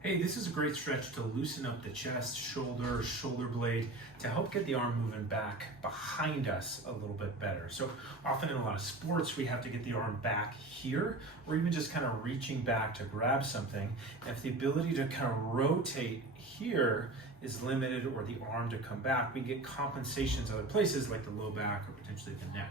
Hey, this is a great stretch to loosen up the chest, shoulder blade, to help get the arm moving back behind us a little bit better. So often in a lot of sports, we have to get the arm back here, or even just kind of reaching back to grab something. And if the ability to kind of rotate here is limited, or the arm to come back, we get compensations other places like the low back or potentially the neck.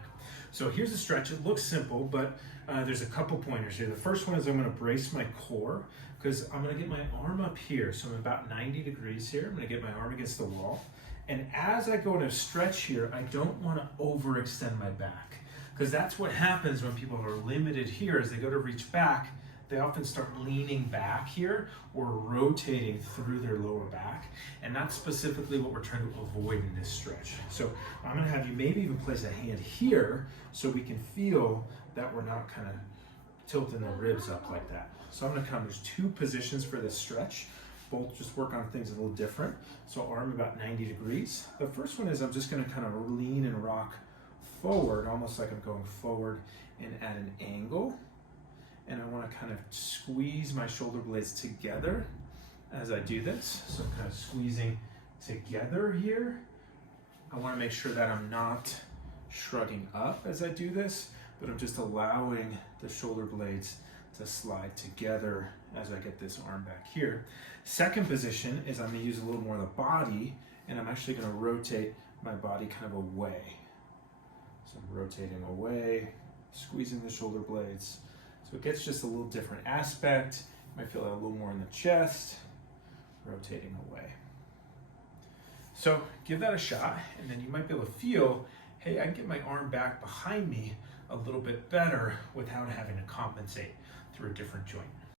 So here's a stretch. It looks simple, but there's a couple pointers here. The first one is I'm going to brace my core, because I'm going to get my arm up here. So I'm about 90 degrees here. I'm going to get my arm against the wall. And as I go into stretch here, I don't want to overextend my back, because that's what happens when people are limited here. As they go to reach back, they often start leaning back here or rotating through their lower back. And that's specifically what we're trying to avoid in this stretch. So I'm going to have you maybe even place a hand here so we can feel that we're not kind of tilting the ribs up like that. So I'm going to come, there's two positions for this stretch. Both just work on things a little different. So arm about 90 degrees. The first one is I'm just going to kind of lean and rock forward, almost like I'm going forward and at an angle. And I want to kind of squeeze my shoulder blades together as I do this. So I'm kind of squeezing together here. I want to make sure that I'm not shrugging up as I do this, but I'm just allowing the shoulder blades to slide together as I get this arm back here. Second position is I'm going to use a little more of the body, and I'm actually going to rotate my body kind of away. So I'm rotating away, squeezing the shoulder blades. So it gets just a little different aspect. You might feel that a little more in the chest, rotating away. So give that a shot, and then you might be able to feel, hey, I can get my arm back behind me a little bit better without having to compensate through a different joint.